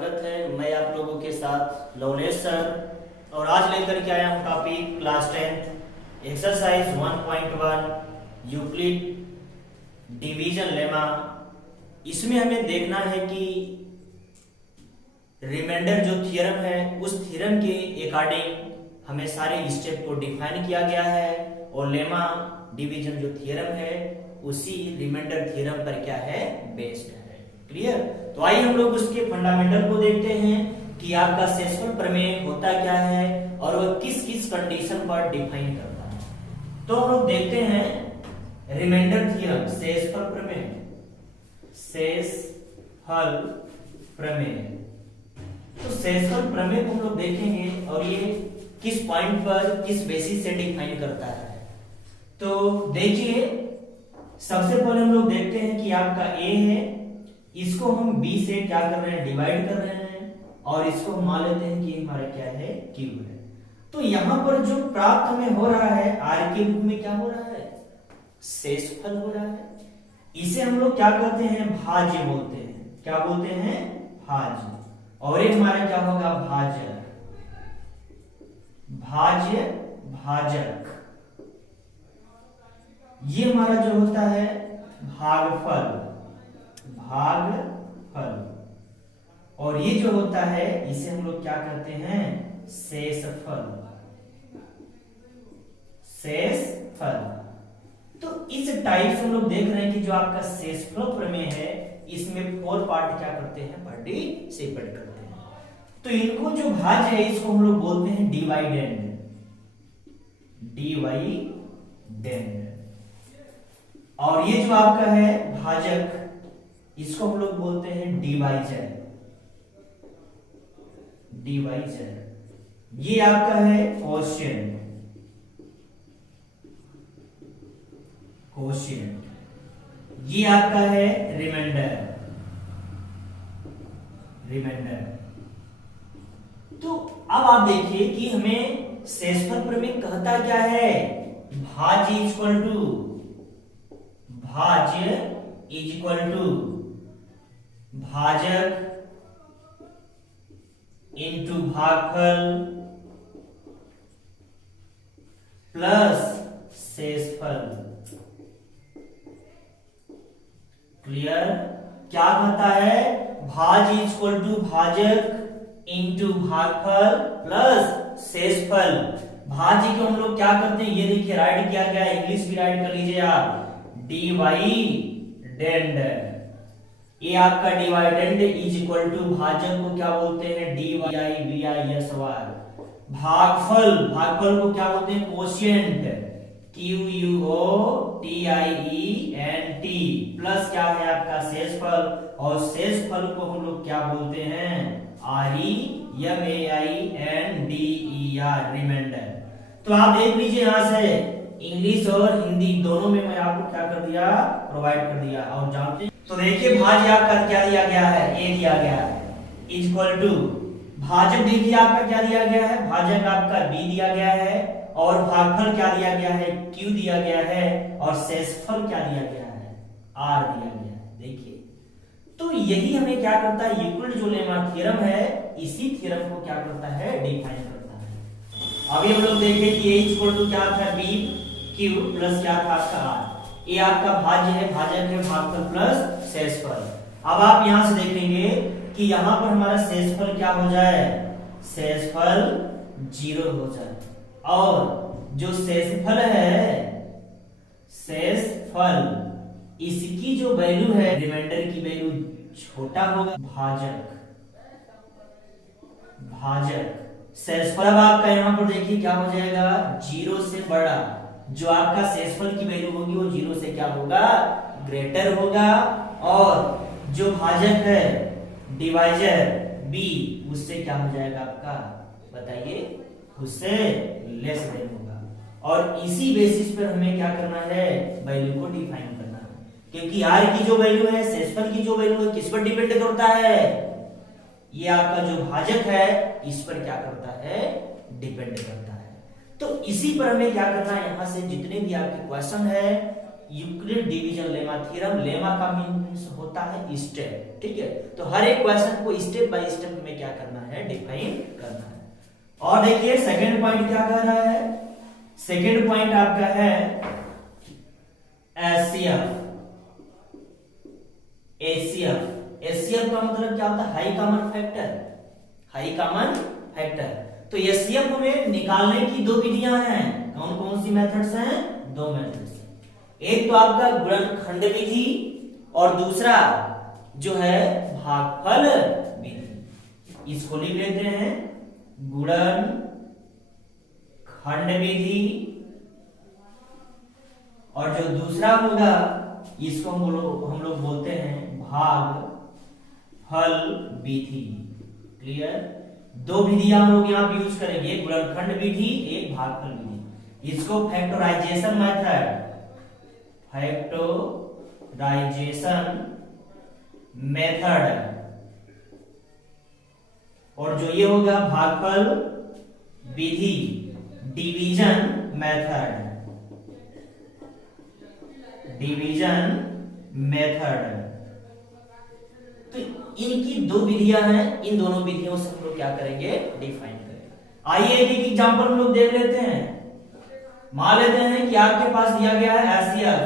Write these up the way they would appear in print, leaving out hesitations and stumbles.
स्वागत है। मैं आप लोगों के साथ लवलेश सर और आज लेकर के आया हूँ topic class 10 exercise 1.1 Euclid division lemma. इसमें हमें देखना है कि रिमाइंडर जो थ्योरम है उस थ्योरम के अकॉर्डिंग हमें सारे स्टेप को डिफाइन किया गया है और लेमा डिवीजन जो थ्योरम है उसी रिमाइंडर थ्योरम पर क्या है बेस्ड है। क्लियर? तो आइए हम लोग उसके फंडामेंटल को देखते हैं कि आपका शेषफल प्रमेय होता क्या है और वह किस किस कंडीशन पर डिफाइन करता है। तो हम लोग देखते हैं रिमाइंडर थ्योरम, शेषफल प्रमेय, शेषफल प्रमेय। तो शेषफल प्रमेय को हम लोग देखेंगे और ये किस पॉइंट पर किस बेसिस से डिफाइन करता है। तो देखिए सबसे पहले हम लोग देखते हैं कि आपका ए है, इसको हम b से क्या कर रहे हैं डिवाइड कर रहे हैं और इसको हम मान लेते हैं कि हमारा क्या है q है। तो यहां पर जो प्राप्त हमें हो रहा है r के रूप में क्या हो रहा है शेषफल हो रहा है। इसे हम लोग क्या कहते हैं भाज्य बोलते हैं। क्या बोलते हैं भाज्य। और ये हमारा क्या होगा भाजक, भाज्य भाजक। ये हमारा जो होता है भागफल, भागफल। और ये जो होता है इसे हम लोग क्या कहते हैं शेषफल, शेषफल। तो इस टाइप से हम लोग देख रहे हैं कि जो आपका शेषफल प्रमेय है इसमें 4 पार्ट क्या करते हैं पार्टिसिपेट करते हैं। तो इनको जो भाज्य है इसको हम लोग बोलते हैं डिवाइडेंड, डिवाइडेंड। और ये जो आपका है भाजक इसको हम लोग बोलते हैं डिवाइजर, डिवाइजर। ये आपका है क्वोशिएंट, क्वोशिएंट। ये आपका है रिमाइंडर, रिमाइंडर। तो अब आप देखिए कि हमें शेषफल प्रमेय कहता क्या है भाज्य इक्वल टू, भाज्य इक्वल टू भाजक इंटू भागफल प्लस शेषफल। क्लियर? क्या कहता है भाज्य इक्वल टू भाजक इंटू भागफल प्लस शेषफल। भाज्य को हम लोग क्या करते हैं ये देखिए राइट किया गया, इंग्लिश भी राइट कर लीजिए आप, डिवाइडेंड। ये आपका डिवाइडेंड इज इक्वल टू भाजक को क्या बोलते हैं DIVISY। भागफल, भागफल को क्या बोलते हैं क्वोशिएंट, QUOTIENT। प्लस क्या है आपका शेषफल, और शेषफल को हम लोग क्या बोलते हैं REMAINDER, रिमाइंडर। तो आप देख लीजिए यहां से इंग्लिश और हिंदी दोनों में मैं आपको क्या कर दिया प्रोवाइड कर दिया। और जानते तो देखिए भाज्य आपका क्या दिया गया है ए दिया गया है इक्वल टू भाजक देखिए आपका क्या दिया गया है भाजक आपका बी दिया गया है और भागफल क्या दिया गया है क्यू दिया गया है और शेषफल क्या दिया गया है आर दिया गया है। देखिए तो यही हमें क्या करता है यूक्लिड जो लेमा थ्योरम है इसी थ्योरम को क्या करता है डिफाइन करता है। अभी हम लोग देखें कि ए इक्वल टू क्या था बी क्यू प्लस क्या था आपका आर। ये आपका भाज्य है, भाजक है भागफल प्लस शेषफल। अब आप यहां से देखेंगे कि यहां पर हमारा शेषफल क्या हो जाए शेषफल 0 हो जाए और जो शेषफल है शेषफल इसकी जो वैल्यू है रिमाइंडर की वैल्यू छोटा होगा भाजक, भाजक शेषफल। अब आपका यहां पर देखिए क्या हो जाएगा 0 से बड़ा, जो आपका शेषफल की वैल्यू होगी वो 0 से क्या होगा ग्रेटर होगा और जो भाजक है डिवाइजर बी उससे क्या हो जाएगा आपका बताइए उससे लेस देन होगा। और इसी बेसिस पर हमें क्या करना है वैल्यू को डिफाइन करना है, क्योंकि आर की जो वैल्यू है शेषफल की जो वैल्यू है किस पर डिपेंड करता है ये आपका जो भाजक है इस पर क्या करता है डिपेंड करता है। तो इसी पर हमें क्या करना है यहां से जितने भी आपके क्वेश्चन है Euclid division lemma theorem. Lemma का मीन्स होता है स्टेप, ठीक है। तो हर एक क्वेश्चन को स्टेप बाय स्टेप में क्या करना है, डिफाइन करना है। और देखिए सेकंड पॉइंट क्या कह रहा है, सेकंड पॉइंट आपका है एचसीएफ। एचसीएफ, एचसीएफ का मतलब क्या होता है, high common factor, high common factor. तो एचसीएफ में निकालने की दो विधियां हैं। कौन कौन सी मेथड्स हैं, दो मेथड्स। एक तो आपका गुणनखंड विधि और दूसरा जो है भागफल विधि। इसको लिख लेते हैं गुणनखंड विधि, और जो दूसरा होगा इसको हम लोग बोलते हैं भागफल विधि। क्लियर, दो विधियां हम लोग यहाँ यूज करेंगे, गुणनखंड विधि, एक भागफल विधि। इसको फैक्टराइजेशन मेथड, फैक्टराइजेशन मेथड, और जो ये होगा भागफल विधि, डिवीजन मेथड, डिवीजन मेथड। तो इनकी दो विधियां हैं, इन दोनों विधियों से हम लोग क्या करेंगे, डिफाइन करेंगे। आइए एक एक एग्जांपल हम लोग देख लेते हैं। मान लेते हैं कि आपके पास दिया गया है एचसीएफ,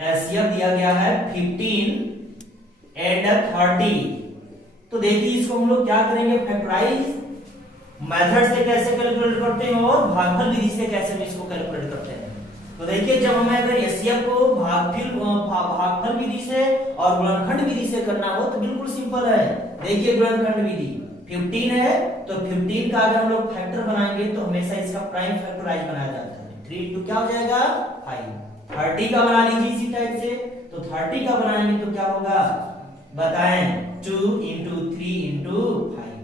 एचसीएफ दिया गया है 15 एंड 30। तो देखिए इसको हम लोग क्या करेंगे, फैक्टराइज मेथड से कैसे कैलकुलेट करते हैं और भागफल विधि से कैसे हम इसको कैलकुलेट करते हैं। तो देखिए जब हमें अगर एचसीएफ को भागफल विधि से और गुणनखंड विधि से करना हो तो बिल्कुल सिंपल है। देखिए गुणनखंड विधि 15 है, तो 15 का अगर हम लोग फैक्टर बनाएंगे तो हमेशा इसका प्राइम फैक्टराइज बनाया जाता है। 3 into क्या हो जाएगा 5। 30 का बना लीजिए इसी टाइप से, तो 30 का बनाएंगे तो क्या होगा बताएं, 2 into 3 into 5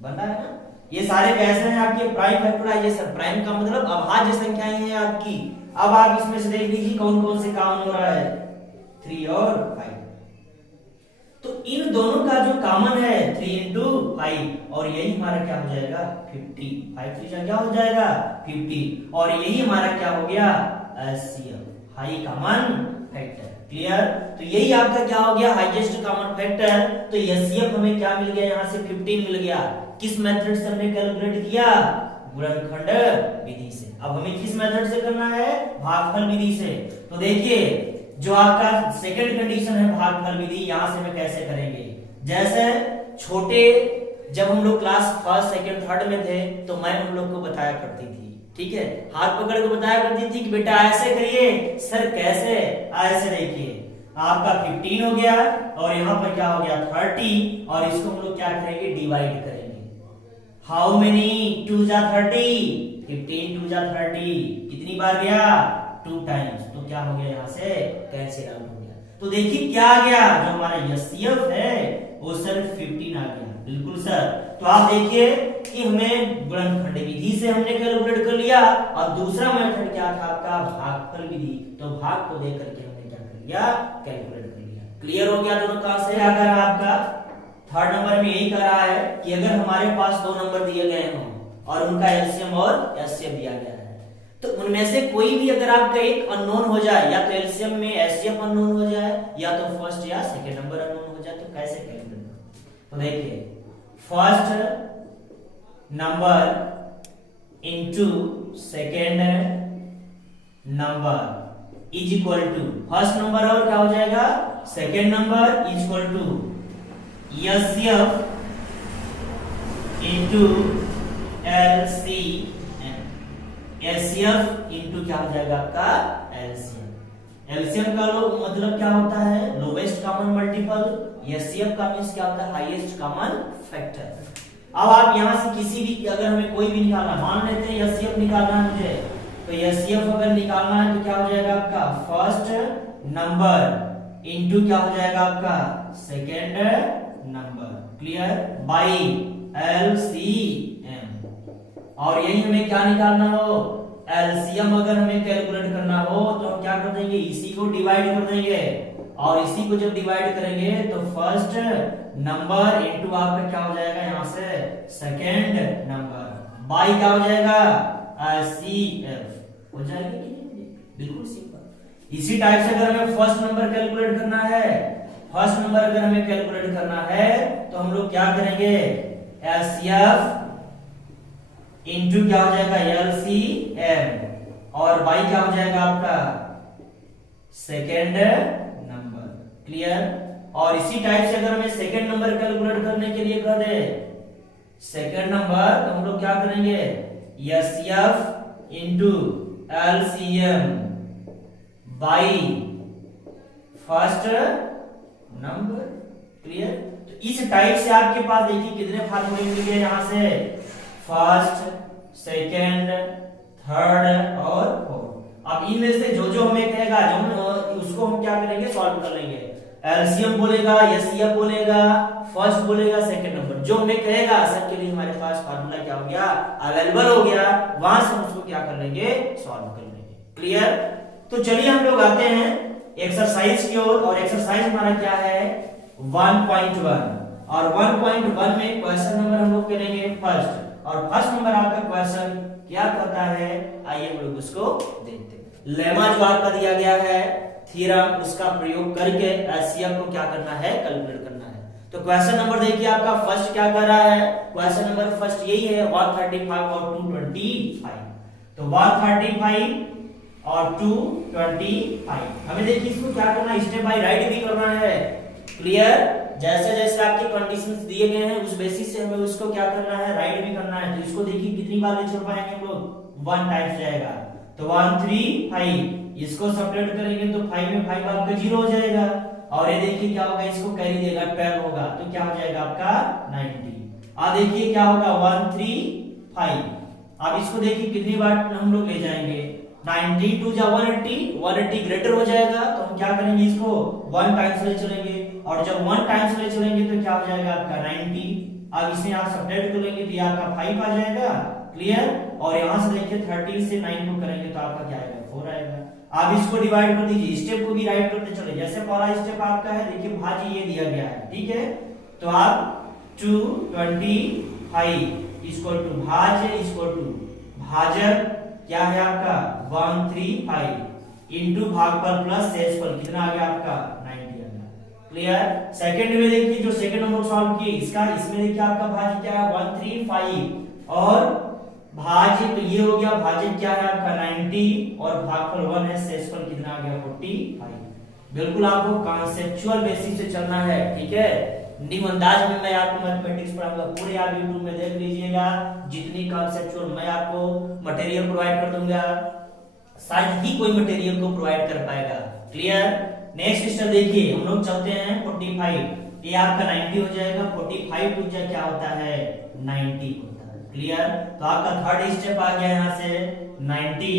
बनता है ना। ये सारे कैसे हैं आपके प्राइम फैक्टराइजेशन। प्राइम का मतलब अभाज्य संख्याएं हैं आपकी। अब आप इसमें से देख लीजिए कौन कौन से काम हो रहा है, 3 और 5। तो इन दोनों का जो कॉमन है 3 into 5, और यही हमारा क्या हो जाएगा 50। 5 3 क्या हो जाएगा 50, और यही हमारा क्या हो गया HCF, high common factor. Clear, तो यही आपका क्या हो गया हाईएस्ट कॉमन फैक्टर। तो एचसीएफ हमें क्या मिल गया, यहाँ से 15 मिल गया। किस मेथड से हमने कैलकुलेट किया, गुणनखंड विधि से। अब हमें किस मेथड से करना है, भागफल विधि से। तो देखिए जो आपका सेकंड कंडीशन है भागफल विधि, यहां से हम कैसे करेंगे, जैसे छोटे जब हम लोग क्लास फर्स्ट सेकंड थर्ड में थे तो मैं हम लोग को बताया करती थी, ठीक है, हाथ पकड़ के बताया करती थी कि बेटा ऐसे करिए। सर कैसे, ऐसे देखिए आपका 15 हो गया और यहाँ पर क्या हो गया 30, और इसको हम लोग क्या करेंगे डिवाइड करेंगे। हाउ मेनी 2 जा 30, 15 2 जा 30, कितनी बार गया 2 टाइम्स, तो क्या हो गया यहाँ से कैंसिल आउट हो गया। तो देखिए क्या आ गया, जो हमारा एचसीएफ है वो सर 15 आ गया। बिल्कुल सर, तो आप देखिए कि हमें गुणनखंड विधि से हमने कैलकुलेट कर लिया, और दूसरा मेथड क्या था आपका भागफल विधि, तो भाग को देकर के हमने क्या कर लिया कैलकुलेट कर लिया। क्लियर हो गया दोनों का से। क्या कर रहा है आपका थर्ड नंबर में यही कर रहा है कि अगर हमारे पास दो नंबर दिए गए हों और उनका एलसीएम और एचसीएफ दिया गया है, तो उनमें से कोई भी अगर आपका एक अननोन हो जाए, या तो एलसीएम में एचसीएफ अननोन हो जाए, या तो फर्स्ट या सेकंड नंबर अननोन हो जाए, तो कैसे कैलकुलेट करें। तो देखिए first number into second number is equal to, first number और क्या हो जाएगा second number is equal to HCF into LCM. HCF into क्या हो जाएगा आपका एलसीएम। एलसीएम का मतलब क्या होता है लोवेस्ट कॉमन मल्टीपल, एचसीएफ का मींस क्या होता है हाईएस्ट कॉमन फैक्टर। अब आप यहां से किसी भी अगर हमें कोई भी निकालना, मान लेते हैं एचसीएफ निकालना है मुझे, तो एचसीएफ अगर निकालना है तो क्या हो जाएगा आपका फर्स्ट नंबर इनटू क्या हो जाएगा आपका second number, clear, by LCM. और यही हमें क्या निकालना हो एलसीएम अगर हमें कैलकुलेट करना हो तो हम क्या कर देंगे, इसी को डिवाइड कर देंगे, और इसी को जब डिवाइड करेंगे तो फर्स्ट नंबर इनटू आपका क्या हो जाएगा यहाँ से सेकंड नंबर, बाई क्या हो जाएगा एचसीएफ हो जाएगा कि नहीं, बिल्कुल सिंपल। इसी टाइप से अगर हमें फर्स्ट नंबर कैलकुलेट करना है, फर्स्ट नंबर अगर हमें कैलकुलेट करना है तो हम लोग क्या करेंगे, एलसीएफ इनटू क्या हो जाएगा एलसीएम और बाई क्या हो जाएगा आपका सेकेंड नंबर। क्लियर। और इसी टाइप से अगर हमें सेकेंड नंबर कैलकुलेट करने के लिए कह दे सेकेंड नंबर, तो हम लोग क्या करेंगे, HCF into LCM by first number. Clear. तो इस टाइप से आपके पास देखिए कितने फार्मूले मिल गए यहां से, फर्स्ट, सेकेंड, थर्ड और फोर्थ। अब इनमें से जो जो हमें कहेगा, जो उसको हम क्या करेंगे, सॉल्व कर लेंगे। एलसीएम बोलेगा, एचसीएफ बोलेगा, फर्स्ट बोलेगा, सेकंड नंबर, जो हमें कहेगा सबके लिए हमारे पास फार्मूला क्या हो गया, अवेलेबल हो गया, वहां से हम उसको क्या कर लेंगे, सॉल्व कर लेंगे। क्लियर। तो चलिए हम लोग आते हैं एक्सरसाइज की ओर, और एक्सरसाइज हमारा क्या है 1.1, और 1.1 में क्वेश्चन नंबर हम लोग करेंगे फर्स्ट, और फर्स्ट नंबर आपका क्वेश्चन क्या कहता है, आइए हम लोग उसको देखते हैं। लेमा जो आपका दिया गया है थ्योरम, उसका प्रयोग करके एचसीएफ को क्या करना है, कैलकुलेट करना है। तो क्वेश्चन नंबर देखिए आपका फर्स्ट क्या कर रहा है, क्वेश्चन नंबर फर्स्ट यही है 135 और 225। तो 135 और 225 हमें देखिए इसको क्या करना है, स्टेप बाय राइट भी करना है। क्लियर। जैसे जैसे आपके कंडीशंस दिए गए हैं उस बेसिस से हमें उसको क्या करना है, राइट भी करना है। तो इसको देखिए कितनी बार ले छोड़ पाएंगे हम लोग, 1 टाइम्स जाएगा। तो 135 इसको सब्ट्रैक्ट करेंगे तो 5 में 5 आपका 0 हो जाएगा, और ये देखिए क्या होगा, इसको कैरी देगा 12 होगा, तो क्या हो जाएगा आपका 90। अब देखिए क्या होगा 135, अब इसको देखिए कितनी बार हम लोग ले जाएंगे, 90 टू जा 180, 180 ग्रेटर हो जाएगा, तो हम क्या करेंगे, इसको 1 टाइम्स ले चलेंगे, और जब 1 टाइम्स ले चलेंगे तो क्या हो जाएगा आपका 90। अब इसे आप सब्ट्रैक्ट करेंगे तो ये आपका 5 आ जाएगा। क्लियर। और यहां से देखिए 13 से 9 को करेंगे तो आपका क्या आएगा, 4 आएगा। आप इसको डिवाइड कर दीजिए, स्टेप को भी राइट करते चले, जैसे पहला स्टेप आपका है देखिए भाज्य ये दिया गया है, ठीक है। तो आप 225 इक्वल टू भाज्य इक्वल टू भाजक क्या है आपका 135 इंटू भागफल प्लस शेषफल कितना आ गया आपका 90 आ गया। क्लियर। सेकंड में देखिए जो सेकंड नंबर सॉल्व किए इसका, इसमें देखिए आपका भाज्य क्या है 135 और भाज्य तो ये हो गया, भाज्य क्या है आपका 90 और भागफल 1 है, शेषफल कितना आ गया 45। बिल्कुल आपको कॉन्सेप्चुअल बेसिस से चलना है, ठीक है। निम्न अंदाज में मैं आपको मैथमेटिक्स पढ़ाऊंगा, पूरे आप YouTube में देख लीजिएगा, जितनी कॉन्सेप्चुअल मैं आपको मटेरियल प्रोवाइड कर दूंगा, शायद ही कोई मटेरियल को प्रोवाइड कर पाएगा। क्लियर। नेक्स्ट स्टेप देखिए हम लोग चलते हैं 45, ये आपका 90 हो जाएगा, 45 टू क्या होता है 90 होता है। क्लियर। तो आपका थर्ड स्टेप आ गया यहाँ से 90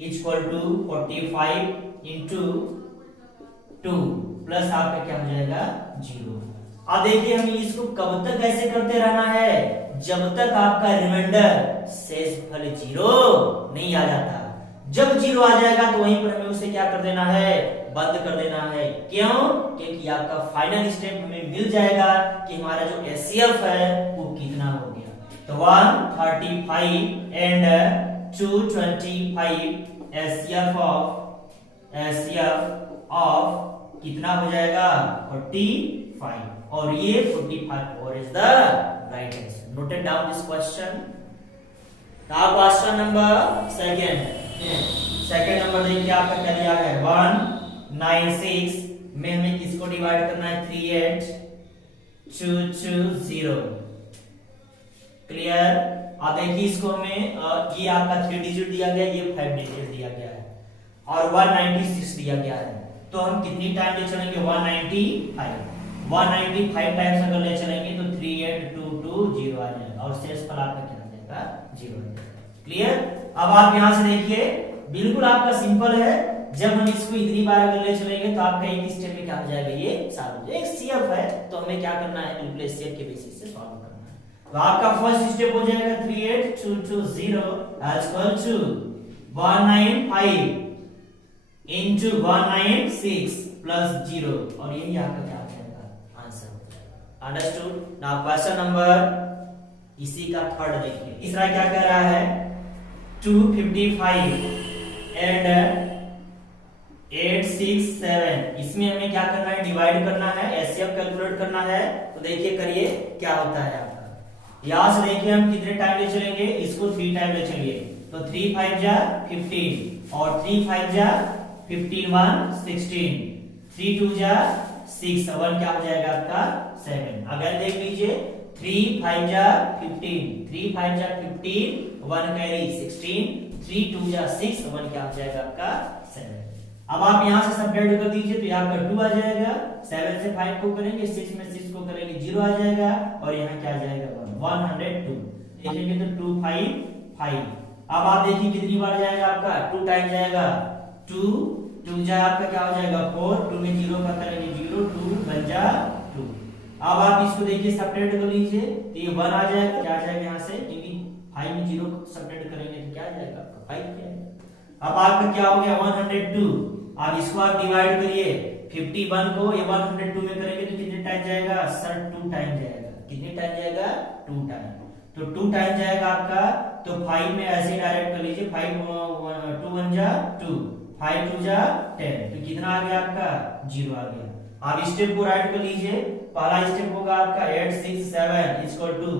इक्वल टू 45 इंटू 2 प्लस आपका क्या हो जाएगा 0। अब देखिए हमें इसको कब तक ऐसे करते रहना है, जब तक आपका रिमाइंडर शेषफल 0 नहीं आ जाता। जब 0 आ जाएगा तो वहीं पर हमें उसे क्या कर देना है, बंद कर देना है। क्यों? क्योंकि आपका फाइनल स्टेप हमें मिल जाएगा कि हमारा जो एचसीएफ है वो कितना हो गया। तो 135 एंड 225 एचसीएफ ऑफ कितना हो जाएगा 45, और ये 45 और is the right answer. Noted down this question. Now question number second number देखिए आपका क्या दिया है 196 में हमें किसको डिवाइड करना है 38220। क्लियर। अब देखिए इसको हमें ये आपका 3 डिजिट दिया गया, ये 5 डिजिट दिया गया है, और 196 दिया गया है। तो हम कितनी टाइम ले चलेंगे 195 टाइम्स अगर ले चलेंगे तो 38220 आ जाएगा, और शेषफल आपका क्या आ जाएगा 0 आ जाएगा। क्लियर। अब आप यहां से देखिए बिल्कुल आपका सिंपल है, जब हम इसको इतनी बार अगर ले चलेंगे तो आपका एक स्टेप में क्या हो जाएगा, ये सॉल्व हो जाएगा। सीएफ है तो हमें क्या करना है, बिल्कुल सीएफ के बेसिस से सॉल्व करना है। तो आपका फर्स्ट स्टेप हो जाएगा 38220 इक्वल टू 195 into 196 plus 0, और यही आपका क्या हो जाएगा आंसर हो जाएगा। अंडरस्टूड। नाउ क्वेश्चन नंबर इसी का थर्ड देखिए, तीसरा क्या कह रहा है 255 एंड 8 6 7, इसमें हमें क्या करना है, डिवाइड करना है, एचसीएफ कैलकुलेट करना है। तो देखिए करिए क्या होता है आपका। यहां से देखिए हम कितने टाइम ले चलेंगे, इसको 3 टाइम ले चलिए। तो 3 5 जा 15 और 3 5 जा 15 1 16, 3 2 जा 6, 1 क्या हो जाएगा आपका 7। अगर देख लीजिए 3 5 जा 15, 3 5 जा 15, 1 कैरी 16, 3 2 जा 6, 1 क्या हो जाएगा आपका 7। अब आप यहां से सब्ट्रैक्ट कर दीजिए तो यहाँ पर 2 आ जाएगा, 7 से 5 को करेंगे, 6 में 6 को करेंगे 0 आ जाएगा, और यहाँ क्या आ जाएगा 102। देखेंगे तो 2 5 5। अब आप देखिए कितनी बार जाएगा आपका 2 टाइम जाएगा, 2 2 जा आपका क्या हो जाएगा 4, 2 में 0 का करेंगे 0, 2 बन जा 2। अब आप इसको देखिए सब्ट्रैक्ट कर लीजिए तो ये 1 आ जाएगा, क्या आ जाएगा यहाँ से, क्योंकि 5 में 0 सब्ट्रैक्ट करेंगे तो क्या आ जाएगा आपका 5 जाएगा। अब आपका क्या हो गया 102। अब इसको आप डिवाइड करिए, 51 को ये 102 में करेंगे तो कितने टाइम जाएगा सर 2 टाइम जाएगा। कितने टाइम जाएगा 2 टाइम। तो 2 टाइम जाएगा आपका, तो 5 में ऐसे डायरेक्ट कर लीजिए, 5 2 1 जा 2, 5 2 जा 10, तो कितना आ गया आपका 0 आ गया। आप स्टेप को राइट कर लीजिए। पहला स्टेप होगा आपका 8 6 7 इक्वल टू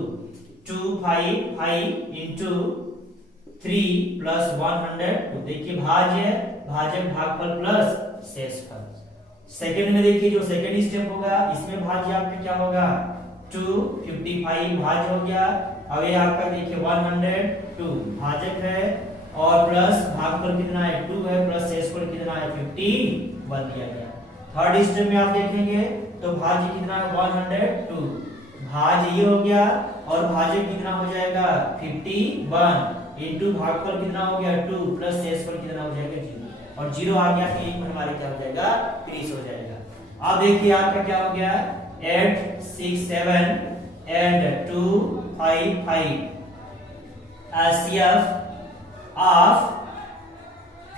2 5 5 इंटू 3 प्लस 100। तो देखिए भाज्य भाजक भागफल प्लस शेषफल। सेकंड में देखिए जो सेकंड स्टेप होगा इसमें भाज्य आपका क्या होगा 255 भाज्य हो गया। अब ये आपका देखिए 102 भाजक है और प्लस भागफल कितना है 2 है, प्लस शेषफल कितना है 51 दिया गया। थर्ड स्टेप में आप देखेंगे तो भाज्य कितना है 102, भाज्य ये हो गया और भाजक कितना हो जाएगा 51 इंटू भागफल कितना हो गया 2 प्लस शेषफल कितना हो जाएगा 0, और 0 आ गया तो एक हमारे क्या हो जाएगा 30 हो जाएगा। अब देखिए आपका क्या हो गया 8 6 7 एंड 2 5 5 एचसीएफ ऑफ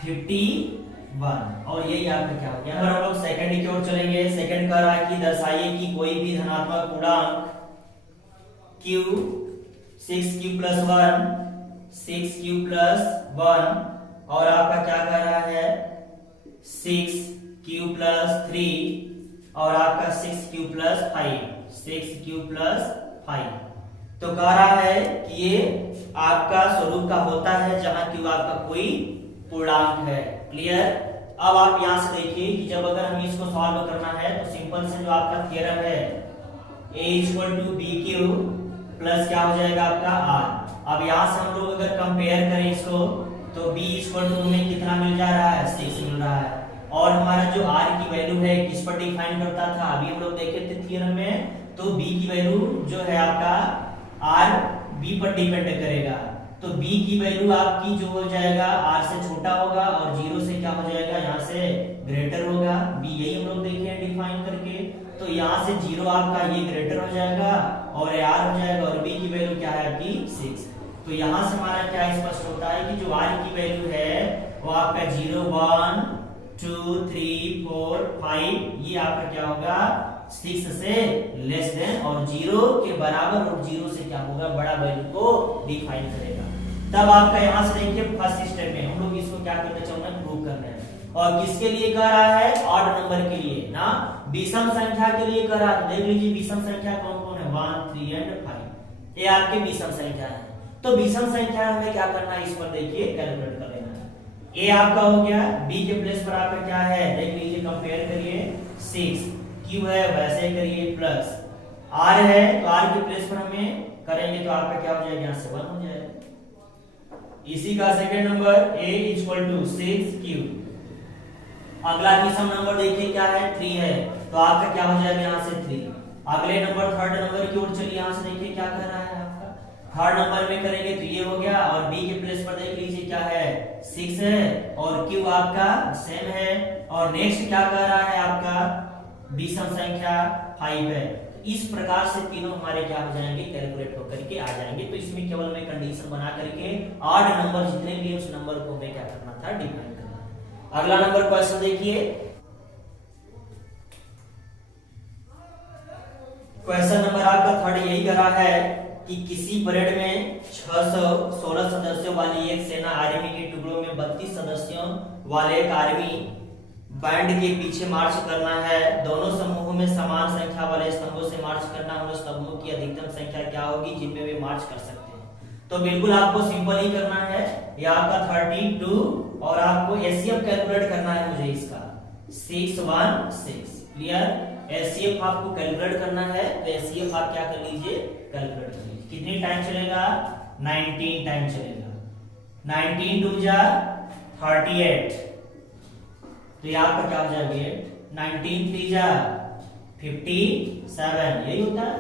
51, और यही आपका क्या हो गया। हम लोग सेकंड की ओर चलेंगे। सेकंड कह रहा है कि दर्शाइए कि कोई भी धनात्मक पूर्णांक q 6q plus 1 6q plus 1 और आपका क्या कह रहा है 6q प्लस 3 और आपका 6q प्लस 5 6q प्लस 5। तो कह रहा है कि ये आपका स्वरूप का होता है जहां q आपका कोई पूर्णांक है। क्लियर। अब आप यहां से देखिए कि जब अगर हमें इसको सॉल्व करना है तो सिंपल से जो आपका थ्योरम है a equal to b q plus क्या हो जाएगा आपका r। अब यहां से हम लोग अगर कंपेयर करें इसको तो b इक्वल टू हमें कितना मिल जा रहा है 6 मिल रहा है, और हमारा जो r की वैल्यू है किस पर डिफाइन करता था अभी हम लोग देखे थे थ्योरम में, तो b की वैल्यू जो है आपका r b पर डिपेंड करेगा। तो b की वैल्यू आपकी जो हो जाएगा r से छोटा होगा और 0 से क्या हो जाएगा यहाँ से ग्रेटर होगा। b यही हम लोग देखे हैं डिफाइन करके, तो यहाँ से 0 आपका ये ग्रेटर हो जाएगा और r हो जाएगा, और b की वैल्यू क्या है आपकी 6। तो यहाँ से हमारा क्या स्पष्ट होता है कि जो r की वैल्यू है वो आपका 0 1 2 3 4 5 ये आपका क्या होगा 6 से लेस देन और 0 के बराबर, और 0 से क्या होगा बड़ा वैल्यू को डिफाइन करेगा। तब आपका यहाँ से देखिए फर्स्ट स्टेप में हम लोग इसको क्या करना चाहते हैं प्रूव करना है, और किसके लिए कह रहा है ऑड नंबर के लिए ना, विषम संख्या के लिए कह रहा है। देख लीजिए विषम संख्या कौन कौन है 1 3 एंड 5 ये आपके विषम संख्या है। तो विषम संख्या हमें क्या करना है इस पर देखिए कैलकुलेट कर लेना है। a आपका हो गया, b के प्लेस पर आपका क्या है देख लीजिए कंपेयर करिए 6, q है वैसे ही करिए प्लस r है तो r के प्लेस पर हमें करेंगे तो आपका क्या हो जाएगा यहाँ से 1 हो जाएगा। इसी का second number a equal to 6q। अगला विषम नंबर देखिए क्या है 3 है तो आपका क्या हो जाएगा यहाँ से 3। अगले नंबर थर्ड नंबर की ओर चलिए, यहाँ से देखिए क्या कर रहा है आपका थर्ड नंबर में करेंगे तो ये हो गया, और b के प्लेस पर देख लीजिए क्या है 6 है और q आपका सेम है, और नेक्स्ट क्या कर रहा है आपका विषम संख्या 5 है। इस प्रकार से तीनों हमारे क्या हो जाएंगे कैलकुलेट होकर के आ जाएंगे। तो इसमें केवल मैं कंडीशन बना करके ऑड नंबर जितने भी उस नंबर को हमें क्या करना था डिफाइन करना। अगला नंबर क्वेश्चन देखिए, क्वेश्चन नंबर आपका थर्ड यही करा है कि किसी परेड में 616 सदस्यों वाली एक सेना आर्मी के टुकड़ों में 32 सदस्यों वाले एक आर्मी बैंड के पीछे मार्च करना है, दोनों समूहों में समान संख्या वाले स्तंभों से मार्च करना, उन स्तंभों की अधिकतम संख्या क्या होगी जिनमें वे मार्च कर सकते हैं। तो बिल्कुल आपको सिंपल ही करना है, ये आपका 32 और आपको एचसीएफ कैलकुलेट करना है मुझे इसका 616। क्लियर, एचसीएफ आपको कैलकुलेट करना है, तो एचसीएफ आप क्या कर लीजिए, कैलकुलेट कर लीजिए। कितनी टाइम चलेगा, 19 टाइम चलेगा। 19 2 जा 38, तो ये आपका क्या हो जाएगा 19 3 जा 57, यही होता है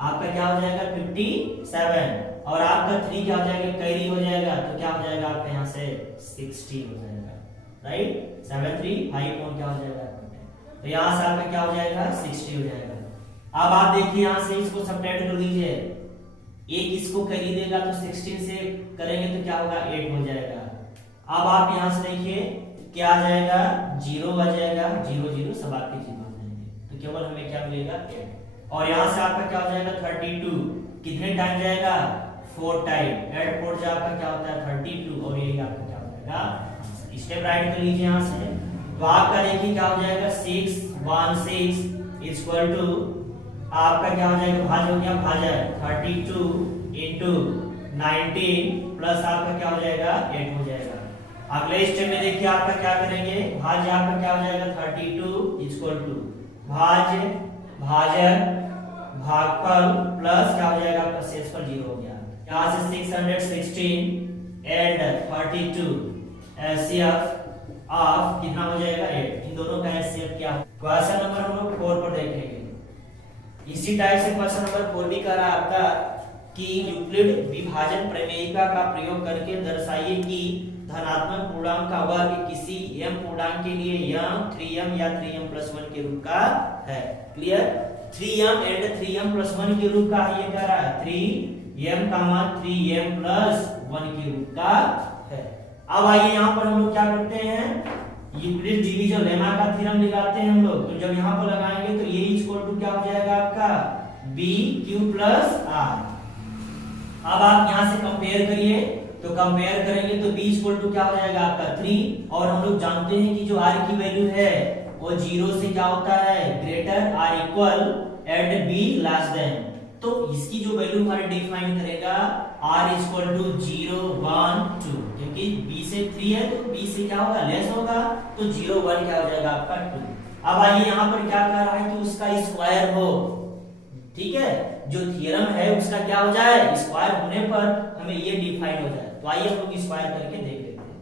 आपका, क्या हो जाएगा 57, और आपका 3 क्या हो जाएगा, कैरी हो जाएगा, तो क्या हो जाएगा आपका यहाँ से 60 हो जाएगा, राइट। 7 3 5 और क्या हो जाएगा, तो यहाँ से आपका क्या हो जाएगा 60 हो जाएगा। अब आप देखिए यहाँ से इसको सब्ट्रैक्ट कर दीजिए, एक इसको कैरी देगा तो 16 से करेंगे तो क्या होगा 8 हो जाएगा। अब आप यहाँ से देखिए क्या आ जाएगा, 0 आ जाएगा, 0 0 सब आपके 0 हो जाएंगे, तो केवल हमें क्या मिलेगा 8। और यहाँ से आपका क्या हो जाएगा 32, कितने टाइम जाएगा 4 टाइम, 8 4 जा आपका क्या होता है 32, और यही आपका क्या हो जाएगा। स्टेप राइट कर लीजिए यहाँ से, तो आपका देखिए क्या हो जाएगा 616 इक्वल टू आपका क्या हो जाएगा, भाज हो गया, भाजा 32 इंटू 19 प्लस आपका क्या हो जाएगा 8 हो जाएगा। अगले स्टेप में देखिए आपका क्या करेंगे, भाज्य आपका क्या हो जाएगा 32 इक्वल टू भाज्य भाजक भागफल प्लस क्या हो जाएगा आपका शेषफल 0 हो गया। यहाँ से 616 एंड 32 एचसीएफ ऑफ कितना हो जाएगा 8, इन दोनों का एचसीएफ क्या। क्वेश्चन नंबर हम लोग 4 पर देखेंगे। इसी टाइप से क्वेश्चन नंबर 4 भी कर रहा है आपका कि यूक्लिड विभाजन प्रमेयिका का प्रयोग करके दर्शाइए कि धनात्मक पूर्णांक का वर्ग किसी m पूर्णांक के लिए m 3m या 3m+1 के रूप का है। क्लियर, 3m एंड 3m+1 के रूप का है, ये कह रहा है 3m 3m+1 के रूप का है। अब आइए यहाँ पर हम लोग क्या करते हैं, यूक्लिड डिवीजन लेमा का थ्योरम लगाते हैं हम लोग। तो जब यहाँ पर लगाएंगे तो ये इक्वल टू क्या हो जाएगा आपका bq+r। अब आप यहाँ से कंपेयर करिए, तो कंपेयर करेंगे तो b इक्वल टू क्या हो जाएगा आपका 3, और हम लोग जानते हैं कि जो r की वैल्यू है वो 0 से क्या होता है greater r equal at b less than, तो इसकी जो वैल्यू हमारे डिफाइन करेगा r इक्वल टू 0 1 2, क्योंकि b से 3 है तो b से क्या होगा लेस होगा, तो 0 1 क्या हो जाएगा आपका 2। अब आइए यहाँ पर क्या कर रहा है कि उसका स्क्वायर हो, ठीक है, जो थ्योरम है उसका क्या हो जाए स्क्वायर होने पर हमें ये डिफाइन हो जाए। तो आइए हम लोग स्क्वायर करके देख लेते हैं।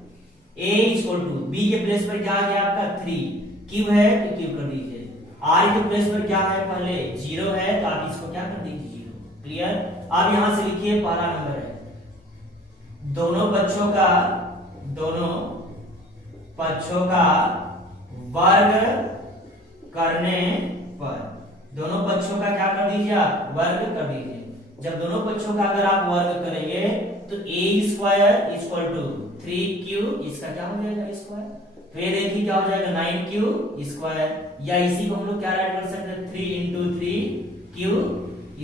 a इक्वल टू b के प्लेस पर क्या आ गया आपका 3, q है तो q कर दीजिए, r के प्लेस पर क्या है पहले 0 है तो आप इसको क्या कर दीजिए 0। क्लियर, अब यहां से लिखिए पहला नंबर है दोनों पक्षों का वर्ग करने पर, दोनों पक्षों का क्या कर दीजिए आप वर्ग कर दीजिए। जब दोनों पक्षों का अगर आप वर्ग करेंगे तो a square equal to 3q, इसका क्या हो जाएगा स्क्वायर, तो ये देखिए क्या हो जाएगा 9q स्क्वायर, या इसी को हम लोग क्या राइट कर सकते हैं 3 इंटू 3q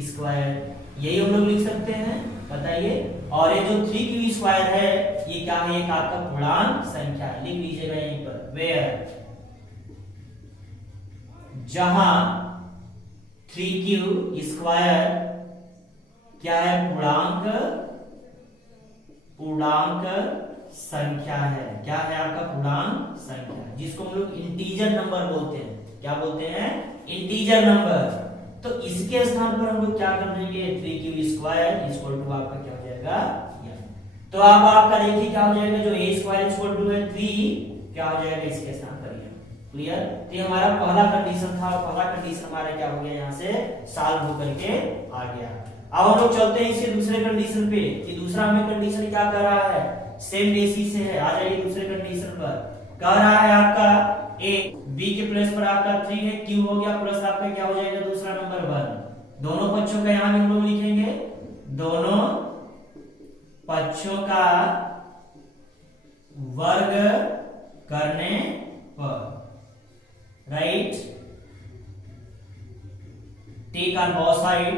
स्क्वायर, यही हम लोग लिख सकते हैं, बताइए। और ये जो 3q स्क्वायर है ये क्या है, एक आपका पूर्णांक संख्या है, लिख लीजिएगा यहीं पर, वेयर जहां 3q स्क्वायर क्या है पूर्णांक संख्या है, क्या है आपका पूर्णांक संख्या, जिसको हम लोग इंटीजर नंबर बोलते हैं। क्या बोलते हैं, इंटीजर नंबर। तो इसके स्थान पर हम लोग क्या कर देंगे 3q स्क्वायर इक्वल टू आपका क्या हो जाएगा, तो अब आपका देखिए क्या हो जाएगा, जो a स्क्वायर इक्वल टू है 3 क्या हो जाएगा इसके स्थान पर। क्लियर, तो ये हमारा पहला कंडीशन था, और पहला कंडीशन हमारा क्या हो गया यहाँ से सॉल्व होकर के आ गया। अब हम लोग चलते हैं इसके दूसरे कंडीशन पे, कि दूसरा हमें कंडीशन क्या कर रहा है, सेम बेसिस से है। आ जाइए दूसरे कंडीशन पर, कह रहा है आपका a b के प्लेस पर आपका 3 है, q हो गया प्लस आपका क्या हो जाएगा दूसरा नंबर 1। दोनों पक्षों का यहाँ हम लोग लिखेंगे, दोनों पक्षों का वर्ग करने पर, right, take on both side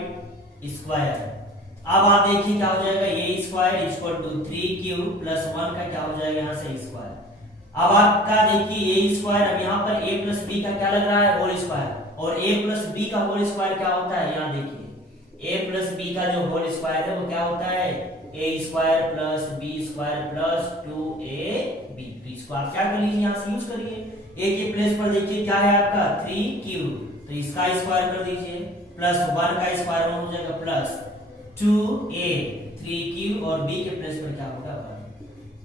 square. अब आप देखिए क्या हो जाएगा a square equal to 3q plus 1 का क्या हो जाएगा यहाँ से स्क्वायर, अब आपका देखिए ए स्क्वायर, अब यहाँ पर ए प्लस बी का क्या लग रहा है, होल स्क्वायर, और ए प्लस बी का होल स्क्वायर क्या होता है, यहाँ देखिए ए प्लस बी का जो होल स्क्वायर है वो क्या होता है, a square plus b square plus 2ab। तो इसको आप क्या कर लीजिए, यहाँ से यूज करिए, ए के प्लेस पर देखिए क्या है आपका 3q, तो इसका स्क्वायर कर दीजिए, प्लस 1 का स्क्वायर हो जाएगा प्लस 2a 3q, और b के प्लेस पर क्या होगा 1,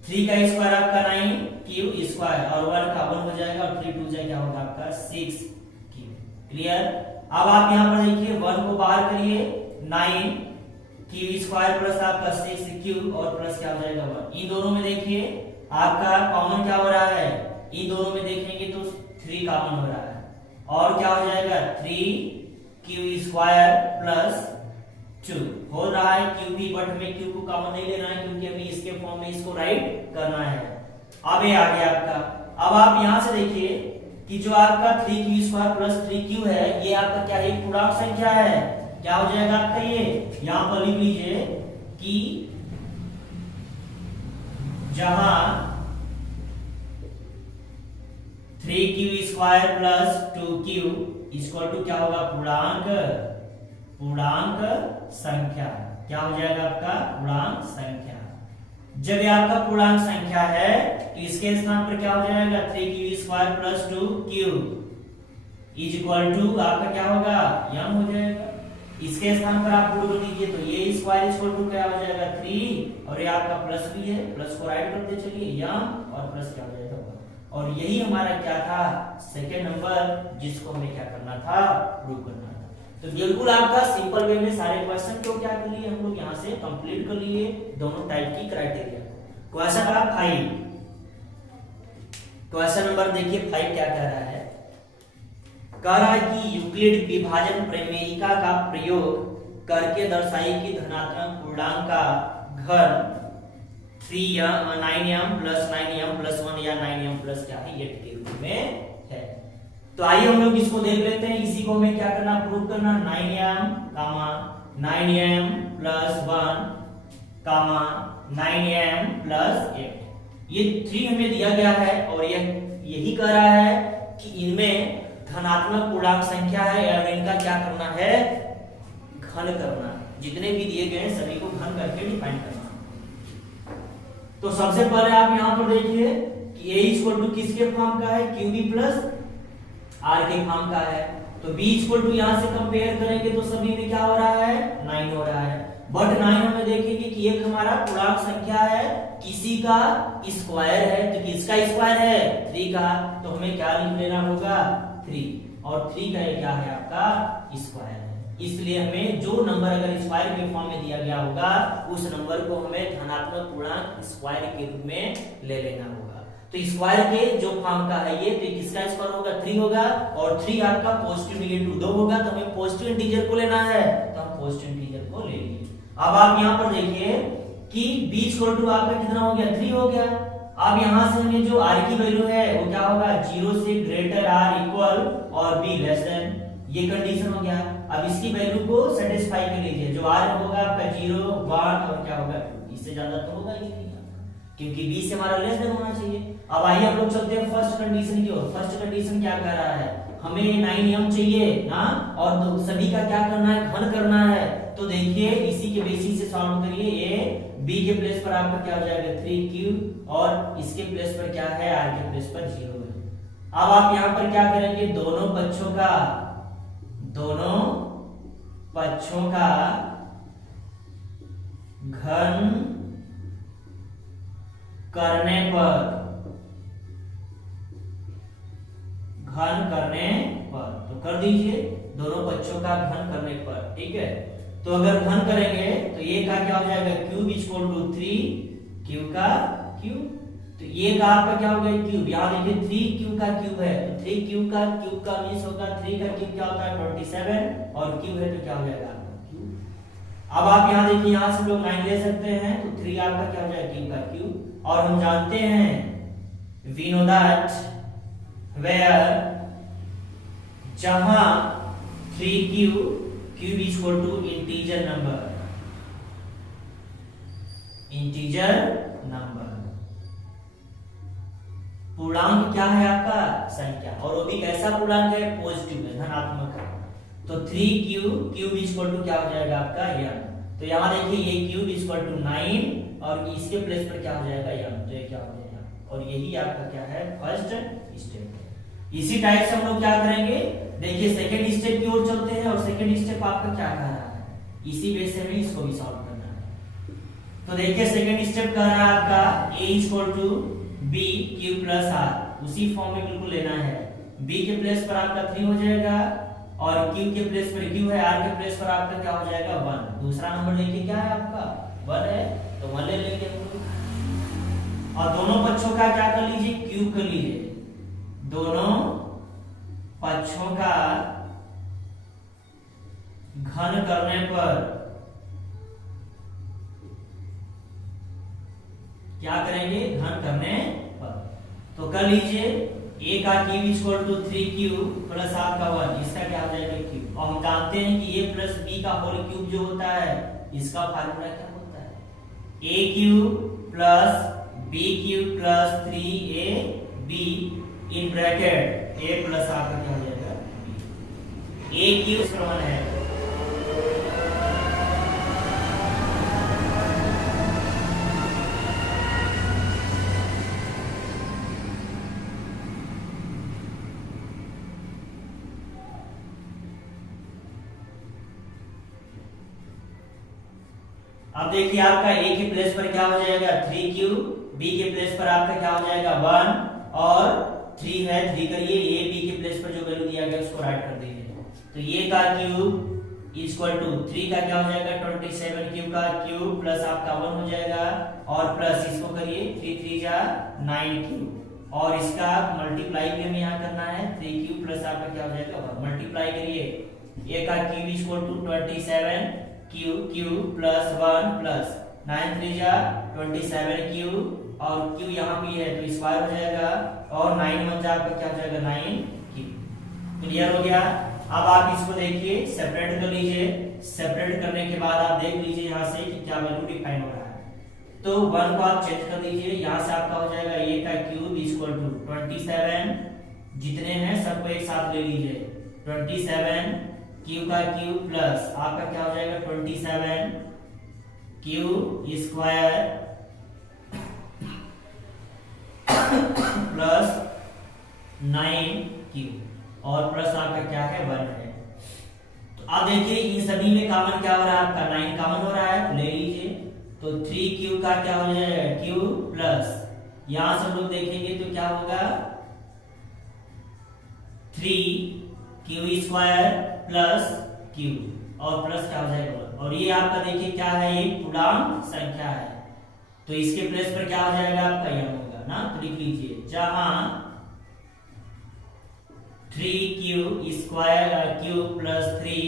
3 का स्क्वायर आपका 9q स्क्वायर, और 1 का 1 हो जाएगा, और 3 2 जाएगा क्या होगा आपका 6q। क्लियर। अब आप यहाँ पर देखिए 1 को बाहर करिए, 9q स्क्वायर प्लस आपका 6q, और प्लस क्या हो जाएगा 1। इन दोनों में देखिए आपका कॉमन क्या हो रहा है, इन दोनों में देखेंगे तो 3 कॉमन हो रहा है, और क्या हो जाएगा 3q स्क्वायर प्लस 2 हो रहा है q भी, बट हमें q को कॉमन नहीं लेना है क्योंकि हमें इसके फॉर्म में इसको राइट करना है। अब ये आ गया आपका। अब आप यहां से देखिए कि जो आपका 3q स्क्वायर प्लस 3q है, ये आपका क्या है, पूर्णांक संख्या है, क्या हो जाएगा आपका, ये यहां पर लिख लीजिए कि जहां 3q square plus 2q equal to क्या होगा, पूर्णांक संख्या, क्या हो जाएगा आपका पूर्णांक संख्या। जब ये आपका पूर्णांक संख्या है तो इसके स्थान पर क्या हो जाएगा, 3q square plus 2q is equal to आपका क्या होगा, m हो जाएगा। इसके स्थान पर आप पुट कर दीजिए, तो ये स्क्वायर इक्वल टू क्या हो जाएगा 3, और ये आपका प्लस भी है, प्लस को राइट करते चलिए m, और प्लस क्या हो जाएगा 1। और यही हमारा क्या था, सेकंड नंबर, जिसको हमें क्या करना था, प्रूव करना था। तो बिल्कुल आपका सिंपल वे में सारे क्वेश्चन को क्या कर लिए हम लोग यहाँ से कंप्लीट कर लिए, दोनों टाइप की criteria. Question number 5, question number देखिए 5 क्या कह रहा है, कह रहा है कि यूक्लिड विभाजन प्रमेयिका का प्रयोग करके दर्शाई कि धनात्मक पूर्णांक का घन 9m प्लस 9m प्लस 1 या 9m प्लस क्या है 8 के रूप में है। तो आइए हम लोग इसको देख लेते हैं। इसी को हमें क्या करना, प्रूव करना, 9m प्लस 1 9m प्लस 8, ये 3 हमें दिया गया है, और यही कह रहा है कि इनमें धनात्मक पूर्णांक संख्या है, और इनका क्या करना है, घन करना, जितने भी दिए गए हैं सभी को घन करके डिफाइन करना। तो सबसे पहले आप यहां पर देखिए कि a इक्वल टू किसके फॉर्म का है, qb प्लस r के फॉर्म का है, तो b इक्वल टू यहां से कंपेयर करेंगे तो सभी में क्या हो रहा है, 9 हो रहा है, बट 9 में देखेंगे कि एक हमारा पूर्णांक संख्या है, किसी का स्क्वायर है, तो किसका स्क्वायर है, 3 का, तो हमें क्या लिख लेना होगा 3, और 3 का क्या है आपका स्क्वायर है। इसलिए हमें जो नंबर अगर स्क्वायर के फॉर्म में दिया गया होगा उस नंबर को हमें धनात्मक पूर्णांक स्क्वायर के रूप में ले लेना होगा। तो स्क्वायर के जो फॉर्म का है ये, तो किसका स्क्वायर होगा 3 होगा, और 3 आपका पॉजिटिव नेगेटिव 2 होगा, तो हमें पॉजिटिव इंटीजर को लेना है, तो हम पॉजिटिव इंटीजर को ले लिए। अब आप यहाँ पर देखिए कि b इक्वल टू आपका कितना हो गया, 3 हो गया। अब यहाँ से हमें जो r की वैल्यू है वो क्या होगा, 0 से ग्रेटर r इक्वल और b लेस देन, ये कंडीशन हो गया। अब इसकी वैल्यू को सेटिस्फाई कर लीजिए, जो r होगा आपका 0 1 और क्या होगा 2, इससे ज्यादा तो होगा ही नहीं, क्योंकि b से हमारा लेस देन होना चाहिए। अब आइए हम लोग चलते हैं फर्स्ट कंडीशन की ओर। फर्स्ट कंडीशन क्या कह रहा है, हमें 9m चाहिए ना, और तो सभी का क्या करना है, घन करना है। तो देखिए इसी के बेसिस से सॉल्व करिए, a b के प्लेस पर आपका क्या हो जाएगा 3q, और इसके प्लेस पर क्या है, r के प्लेस पर 0 है। अब आप यहाँ पर क्या करेंगे, दोनों पक्षों का घन करने पर तो कर दीजिए, दोनों पक्षों का घन करने पर, ठीक है। तो अगर घन करेंगे तो ये का क्या हो जाएगा, क्यूब इक्वल टू 3 क्यू का क्यूब, तो ये का आपका क्या हो गया क्यूब, यहाँ देखिए 3 क्यू का क्यूब है, तो 3 क्यू का मींस होगा 3 का क्यूब क्या होता है 27, और क्यूब है तो क्या हो जाएगा क्यूब। अब आप यहाँ देखिए, यहाँ से लोग 9 ले सकते हैं, तो 3 आपका क्या हो जाएगा क्यूब का क्यूब। और हम जानते हैं वी नो दैट वेयर जहां 3q cube equal to integer number कैसा पूर्णांक है, पॉजिटिव है, धनात्मक है। तो 3q क्यूब इक्वल टू क्या हो जाएगा आपका m। तो यहाँ देखिए ये क्यूब इक्वल टू 9 और इसके प्लेस पर क्या हो जाएगा m, तो ये क्या हो जाएगा, और यही आपका क्या है फर्स्ट स्टेप। इसी टाइप से हम लोग क्या करेंगे, देखिए सेकंड स्टेप की ओर चलते हैं और सेकंड स्टेप आपका क्या कह रहा है, इसी बेस से हमें इसको भी सॉल्व करना है। तो देखिए सेकंड स्टेप कह रहा है आपका a equal to b cube plus r, उसी फॉर्म में बिल्कुल लेना है। b के प्लेस पर आपका 3 हो जाएगा और q के प्लेस पर q है, r के प्लेस पर आपका क्या हो जाएगा 1। दूसरा नंबर देखिए क्या है आपका 1 है, तो 1 ले लेंगे हम लोग। और दोनों पक्षों का क्या कर लीजिए, क्यूब कर लीजिए। दोनों पक्षों का घन करने पर क्या करेंगे, घन करने पर। तो कर लीजिए a का cube equal to 3q plus r का 1, इसका क्या हो जाएगा क्यूब। और हम जानते हैं कि a प्लस b का होल क्यूब जो होता है इसका फार्मूला क्या होता है, a cube plus b cube plus 3ab in bracket a plus r का क्या हो जाएगा b। a क्यूब समान है अब देखिए आपका a के प्लेस पर क्या हो जाएगा 3q, b के प्लेस पर आपका क्या हो जाएगा 1 और 3 है 3 करिए, a b के प्लेस पर जो वैल्यू दिया गया उसको राइट कर दीजिए। तो a का क्यूब इक्वल टू 3 का क्या हो जाएगा 27, क्यूब का क्यूब प्लस आपका 1 हो जाएगा और प्लस इसको करिए 3 3 जा 9 क्यूब और इसका मल्टीप्लाई भी हमें यहाँ करना है 3 क्यूब प्लस आपका क्या हो जाएगा 1, मल्टीप्लाई करिए a का cube equal to 27 cube plus 1 plus 9 3 जा 27 क्यूब और क्यूब यहाँ भी है तो स्क्वायर हो जाएगा और 9 1 जा आपका क्या हो जाएगा 9 क्यूब। क्लियर हो गया। अब आप इसको देखिए सेपरेट कर लीजिए, सेपरेट करने के बाद आप देख लीजिए यहाँ से कि क्या वैल्यू डिफाइन हो रहा है। तो 1 को आप चेंज कर दीजिए, यहाँ से आपका हो जाएगा a का क्यूब इक्वल टू 27, जितने हैं सबको एक साथ ले लीजिए 27 क्यूब का क्यूब प्लस आपका क्या हो जाएगा 27 क्यूब स्क्वायर प्लस 9 क्यूब और प्लस आपका क्या है 1 है। तो आप देखिए इन सभी में कॉमन क्या हो रहा है आपका 9 कॉमन हो रहा है तो ले लीजिए। तो 3 क्यूब का क्या हो जाएगा क्यूब प्लस यहां से हम लोग देखेंगे तो क्या होगा 3 क्यूब स्क्वायर प्लस क्यूब और प्लस क्या हो जाएगा और ये आपका देखिए क्या है ये पूर्णांक संख्या है तो इसके प्लेस पर क्या हो जाएगा आपका यह होगा ना, तो लिख लीजिए जहां 3 cube square cube plus 3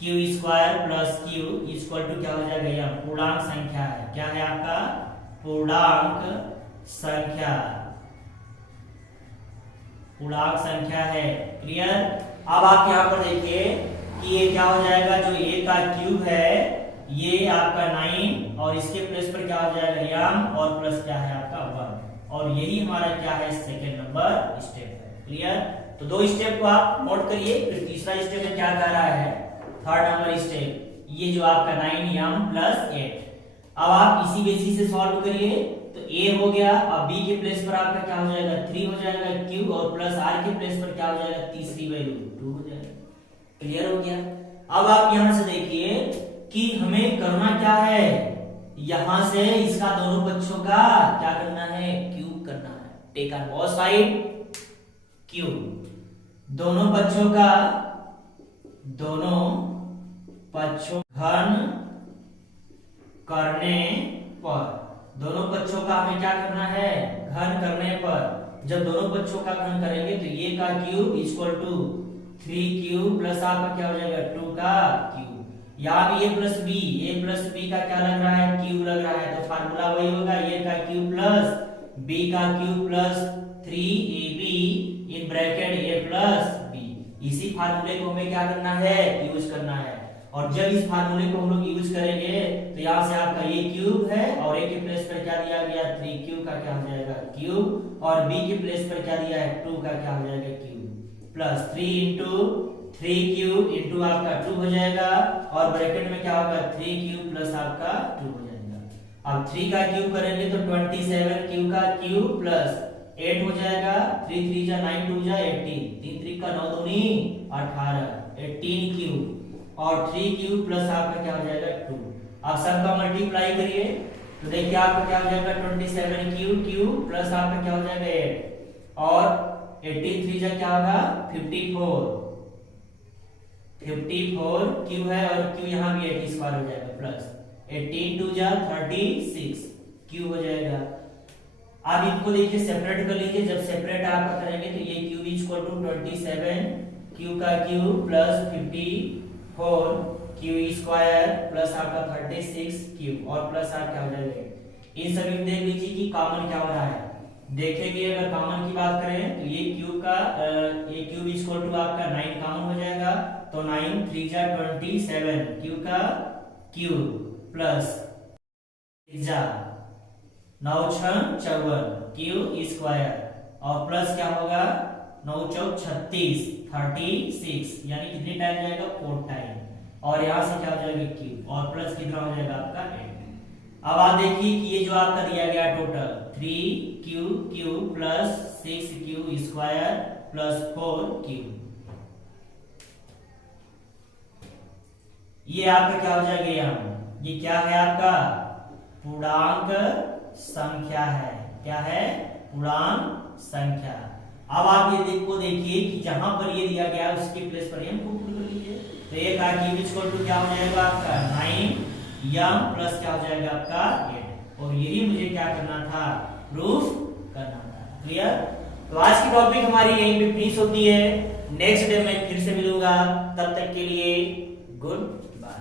cube square plus cube equal to क्या हो जाएगा यह पूर्णांक संख्या है। क्या है आपका पूर्णांक संख्या, पूर्णांक संख्या है। क्लियर। अब आप यहाँ पर देखिए कि ये क्या हो जाएगा जो a का क्यूब है ये आपका 9 और इसके प्लेस पर क्या हो जाएगा m और प्लस क्या है आपका 1 और यही हमारा क्या है सेकंड नंबर स्टेप है। क्लियर। तो दो स्टेप को आप नोट करिए। फिर तीसरा स्टेप में क्या कह रहा है थर्ड नंबर स्टेप, ये जो आपका 9m प्लस 8। अब आप इसी बेसिस से सॉल्व करिए तो a हो गया और b के प्लेस पर आपका क्या हो जाएगा 3 हो जाएगा क्यूब और प्लस r के प्लेस पर क्या हो जाएगा तीसरी वैल्यू 2 हो जाएगा। क्लियर हो गया। अब आप यहां से देखिए कि हमें करना क्या है, यहां से इसका दोनों पक्षों का क्या करना है क्यूब करना है। Take on both side cube, दोनों पक्षों का घन करने पर, दोनों पक्षों का हमें क्या करना है घन करने पर। जब दोनों पक्षों का घन करेंगे तो ये का cube equal to 3 cube plus आपका क्या हो जाएगा 2 का क्यूब। यहाँ भी a प्लस बी का क्या लग रहा है क्यूब लग रहा है तो फार्मूला वही होगा a का क्यूब प्लस b का cube plus 3ab in bracket a plus b। इसी फार्मूले को हमें क्या करना है यूज करना है और जब इस फार्मूले को हम लोग यूज करेंगे तो यहाँ से आपका ये क्यूब है और a के प्लेस पर क्या दिया गया 3 क्यूब का क्या हो जाएगा क्यूब और b के प्लेस पर क्या दिया है 2 का क्या हो जाएगा cube. Plus 3 into 3 cube into आपका 2 हो जाएगा और ब्रैकेट में क्या होगा 3 क्यूब प्लस आपका 2 हो जाएगा। अब 3 का क्यूब करेंगे तो 27 क्यूब का क्यूब प्लस 8 हो जाएगा। 3 3 जा 9 2 जा 18 3 3 का 9 दूनी 18 18 क्यूब और 3 क्यूब प्लस आपका क्या हो जाएगा 2। आप सबका मल्टीप्लाई करिए तो देखिए आपका क्या हो जाएगा 27 क्यूब क्यूब प्लस आपका क्या हो जाएगा 8 और 18 3 जा क्या होगा 54 क्यू है और क्यू यहाँ भी 8 स्क्वायर हो जाएगा प्लस 18 2 जा 36 क्यू हो जाएगा। अब इनको देखिए सेपरेट कर लीजिए। जब सेपरेट आपका करेंगे तो ये क्यूब इक्वल टू 27 क्यू का cube plus 54 Q square plus आपका 36 क्यू और प्लस आप क्या हो जाएगा। इन सभी को देख लीजिए कि कॉमन क्या हो रहा है। देखेंगे अगर कॉमन की बात करें तो ये क्यूब इक्वल टू आपका 9 कॉमन हो जाएगा तो 9 3 जा 27 क्यू का क्यूब प्लस 9 6 54 क्यू स्क्वायर और प्लस क्या होगा 9 चौक 36 36 यानी कितने टाइम जाएगा 4 टाइम और यहाँ से क्या हो जाएगा क्यूब और प्लस कितना हो जाएगा आपका 8। अब आप देखिए कि ये जो आपका दिया गया total 3 Q Q plus 6 Q square plus 4 Q ये आपका क्या हो जाएगा यहाँ ये क्या है आपका पूर्णांक संख्या है। क्या है पूर्णांक संख्या। अब आप ये देखिए कि जहां पर ये दिया गया है उसके प्लेस पर m को पुट कर लीजिए तो एक क्यूब इक्वल टू क्या हो जाएगा आपका 9 m प्लस क्या हो जाएगा आपका 8 और यही मुझे क्या करना था प्रूफ करना था। क्लियर। तो आज की टॉपिक हमारी यहीं पे फिनिश होती है। नेक्स्ट डे मैं फिर से मिलूंगा, तब तक के लिए गुड बाय।